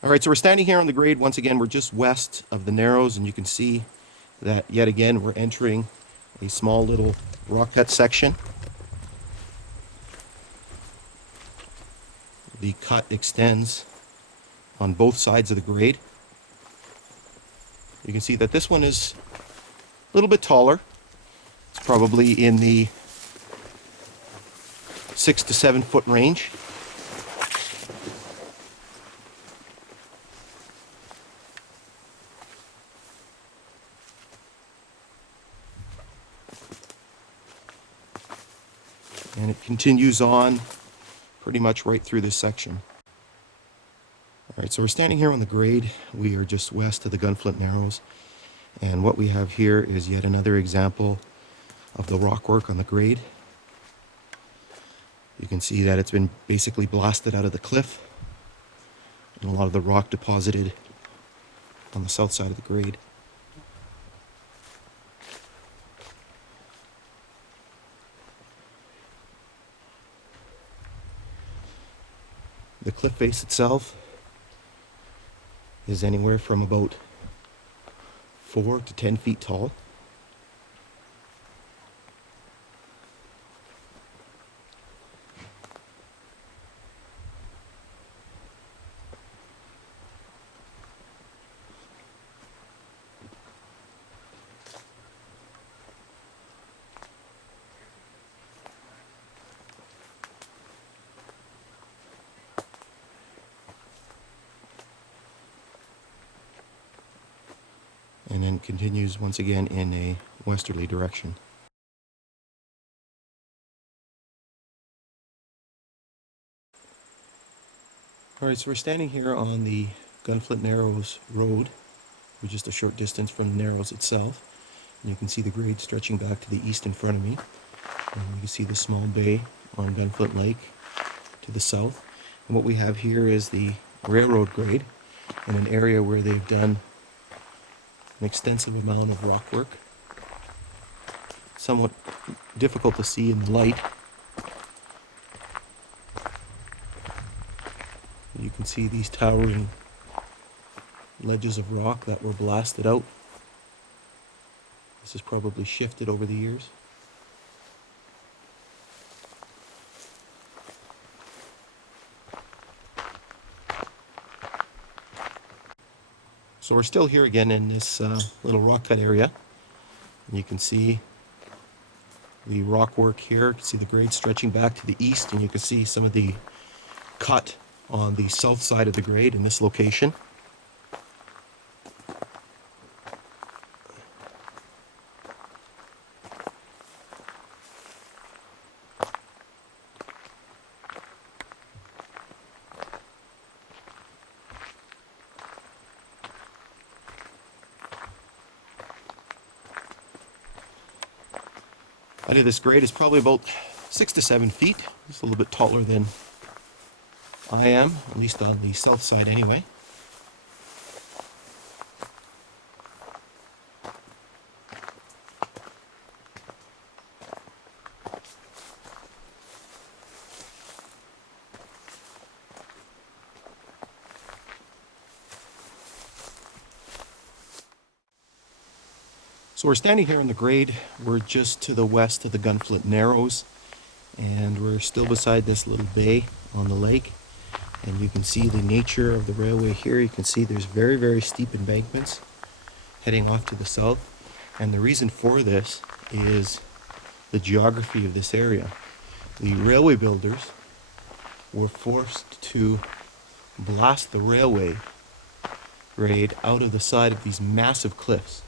All right, so we're standing here on the grade. Once again, we're just west of the Narrows, and you can see that yet again we're entering a small little rock cut section. The cut extends on both sides of the grade. You can see that this one is a little bit taller. It's probably in the 6 to 7 foot range. And it continues on pretty much right through this section. All right, so we're standing here on the grade. We are just west of the Gunflint Narrows. And what we have here is yet another example of the rock work on the grade. You can see that it's been basically blasted out of the cliff, and a lot of the rock deposited on the south side of the grade. The cliff face itself is anywhere from about 4 to 10 feet tall. And then continues once again in a westerly direction. All right, so we're standing here on the Gunflint Narrows Road. We're just a short distance from the Narrows itself. And you can see the grade stretching back to the east in front of me. And you can see the small bay on Gunflint Lake to the south. And what we have here is the railroad grade in an area where they've done an extensive amount of rock work. Somewhat difficult to see in the light. You can see these towering ledges of rock that were blasted out. This has probably shifted over the years. So we're still here again in this little rock cut area. And you can see the rock work here. You can see the grade stretching back to the east, and you can see some of the cut on the south side of the grade in this location. Height of this grade is probably about 6 to 7 feet. It's a little bit taller than I am, at least on the south side anyway. So we're standing here in the grade. We're just to the west of the Gunflint Narrows, and we're still beside this little bay on the lake. And you can see the nature of the railway here. You can see there's very, very steep embankments heading off to the south. And the reason for this is the geography of this area. The railway builders were forced to blast the railway grade out of the side of these massive cliffs.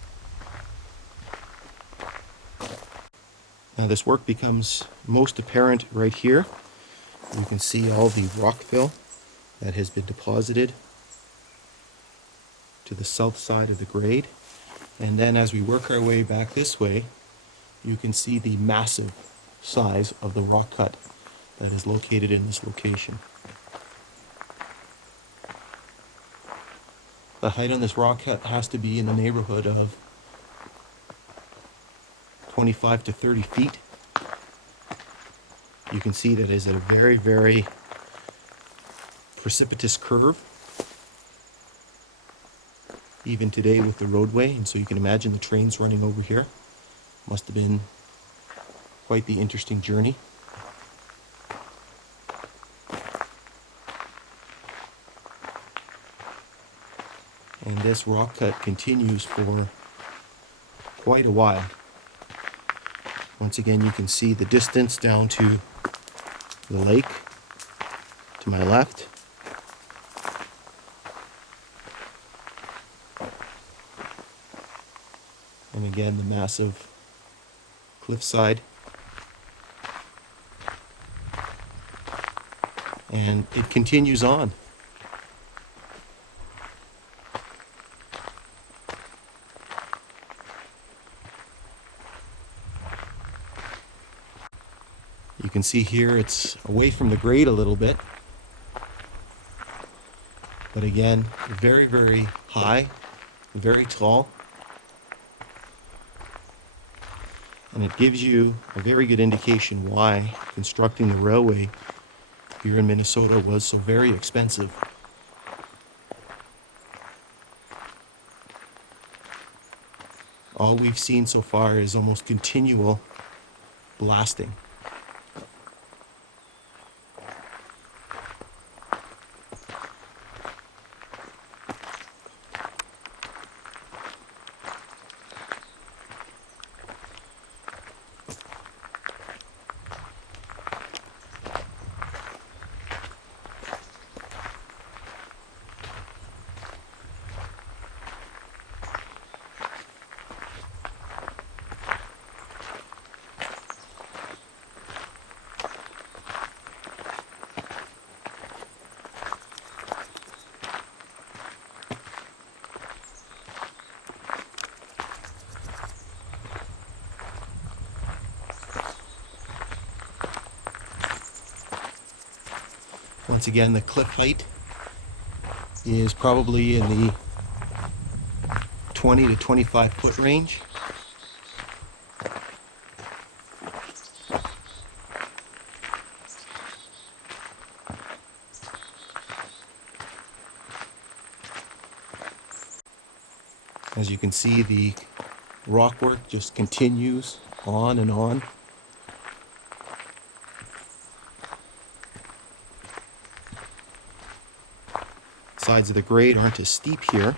Now this work becomes most apparent right here. You can see all the rockfill that has been deposited to the south side of the grade. And then as we work our way back this way, you can see the massive size of the rock cut that is located in this location. The height on this rock cut has to be in the neighborhood of 25 to 30 feet. You can see that is a very, very precipitous curve. even today with the roadway, and so you can imagine the trains running over here. Must have been quite the interesting journey. And this rock cut continues for quite a while. Once again, you can see the distance down to the lake to my left. And again, the massive cliffside. And it continues on. You can see here it's away from the grade a little bit. But again, very, very high, very tall. And it gives you a very good indication why constructing the railway here in Minnesota was so very expensive. All we've seen so far is almost continual blasting. Once again, the cliff height is probably in the 20 to 25 foot range. As you can see, the rock work just continues on and on. Sides of the grade aren't as steep here.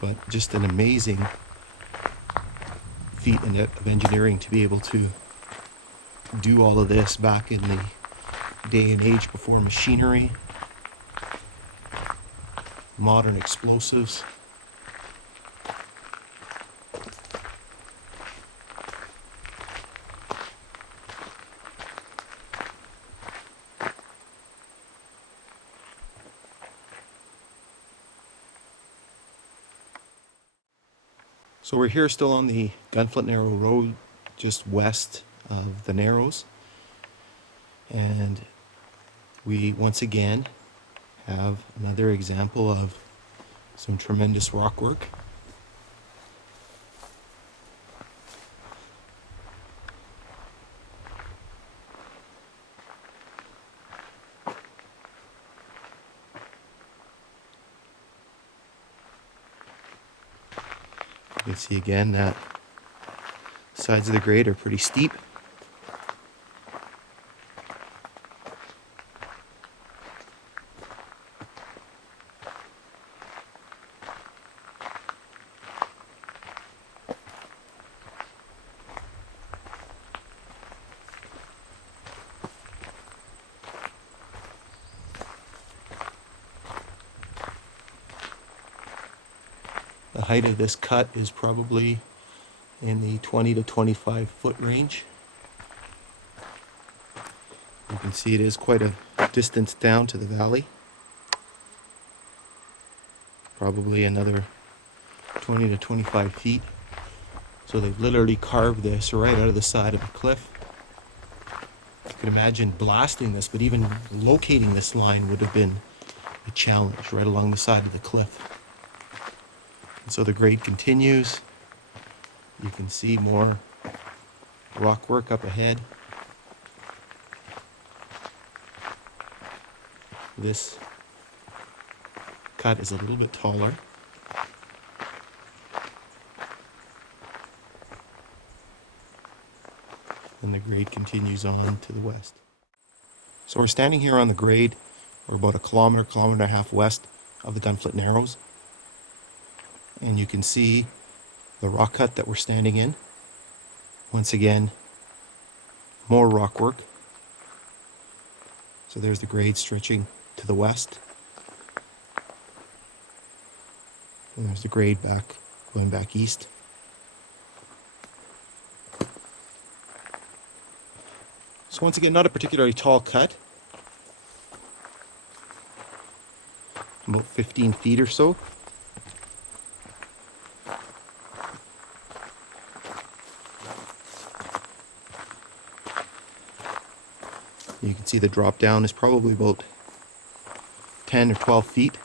But just an amazing feat of engineering to be able to do all of this back in the day and age before machinery, modern explosives. So we're here still on the Gunflint Narrows Road, just west of the Narrows. And we once again have another example of some tremendous rock work. You can see again that sides of the grade are pretty steep. The height of this cut is probably in the 20 to 25 foot range. You can see it is quite a distance down to the valley. Probably another 20 to 25 feet. So they've literally carved this right out of the side of a cliff. You can imagine blasting this, but even locating this line would have been a challenge right along the side of the cliff. And so the grade continues. You can see more rock work up ahead. This cut is a little bit taller. And the grade continues on to the west. So we're standing here on the grade. We're about a kilometer and a half west of the Gunflint Narrows. And you can see the rock cut that we're standing in. Once again, more rock work. So there's the grade stretching to the west. And there's the grade going back east. So once again, not a particularly tall cut. About 15 feet or so. You can see the drop down is probably about 10 or 12 feet.